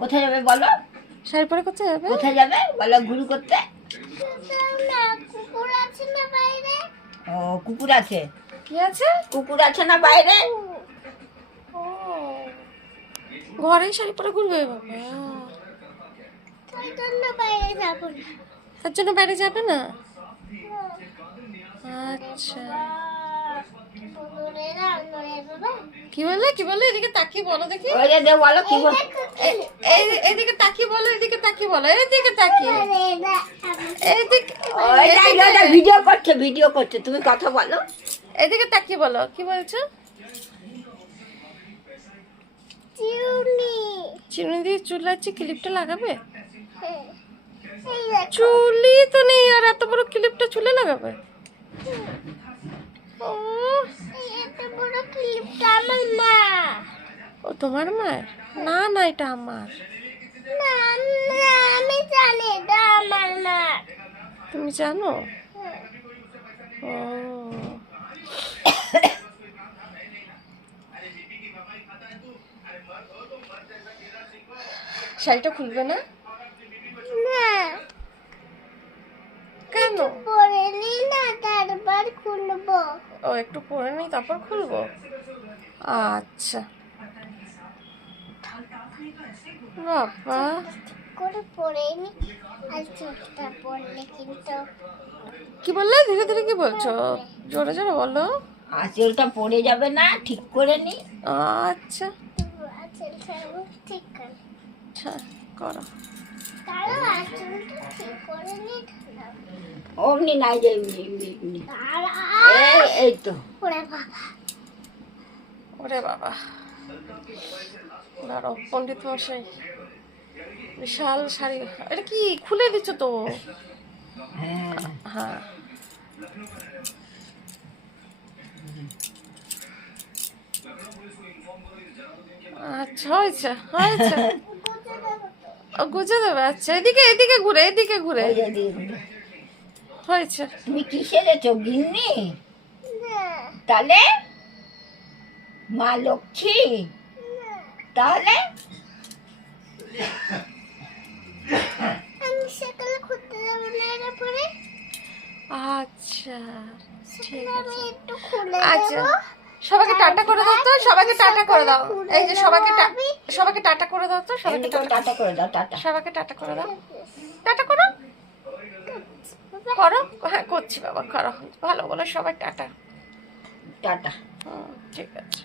কোথায় যাবে বলো? শাড়ি পরে কোথায় যাবে? কোথায় যাবে বলো? ঘুরু করতে? কুকুর আছে না বাইরে? ও কুকুর আছে। কি আছে? কুকুর আছে না বাইরে? ও ঘরে শাড়ি পরে ঘুরবে বাবা? তাই জন্য বাইরে যাবো না। তার জন্য বাইরে যাবে না? আচ্ছা কি বলে কি বলে? এদিকে তাকিয়ে বলো দেখি। ওই যে বলো কি বল? এইদিকে তাকিয়ে বলো, এদিকে তাকিয়ে বলো, এইদিকে তাকিয়ে এইদিকে ওইটা ভিডিও করছে, ভিডিও করছে, তুমি কথা বলো। এদিকে তাকিয়ে বলো, কি বলছো? চিনি দিয়ে চুল আছে, ক্লিপটা লাগাবে? চুলই তো নেই আর এত বড় ক্লিপটা চুলে লাগাবে? ও ও তোমার মায়ের? না না এটা আমার। আমি জানি এটা আমার না। তুমি জানো? ও শাড়িটা খুলবে না? না কেন? পরে নি না, তারপর খুলবো। ও একটু পরে নিই তারপর খুলবো। আচ্ছা বাবা করে পরে নি, আর চোখটা পড়লে কিন্তু কি বললে? ধীরে ধীরে কি বলছো? জোরে জোরে বলো। আঁচলটা পড়ে যাবে না, ঠিক করে নি। আচ্ছা আঁচলটা ঠিক করে। আচ্ছা করো। তারও আঁচলটা ঠিক করে নি। অমনি নাই যে এমনি এমনি এমনি। এই তো। ওরে বাবা, ওরে বাবা দাঁড়াও, পণ্ডিত মশাই বিশাল শাড়ি। এটা কি খুলে দিচ্ছ তো? হ্যাঁ হ্যাঁ আচ্ছা হয়েছে হয়েছে। ও গুজে দেবে। আচ্ছা এদিকে এদিকে ঘুরে, এদিকে ঘুরে। ওই যে দিয়ে দিল। হয়েছে। তুমি কি সেরেছো গিন্নি? না তাহলে মা লক্ষ্মী? তাহলে আমি সকালে ঘুরতে যাবো না, এর পরে আচ্ছা ঠিক আমি আছে। একটু খুলে আচ্ছা দেবো। সবাইকে টাটা করে দাও তো, সবাইকে টাটা করে দাও। এই যে সবাইকে সবাইকে টাটা করে দাও তো, সবাইকে এমনি করে টাটা করে দাও, টাটা। সবাইকে টাটা করে দাও। টাটা করো করো। হ্যাঁ করছি বাবা, করো। ভালো বলো সবাই টাটা। টাটা। ঠিক আছে।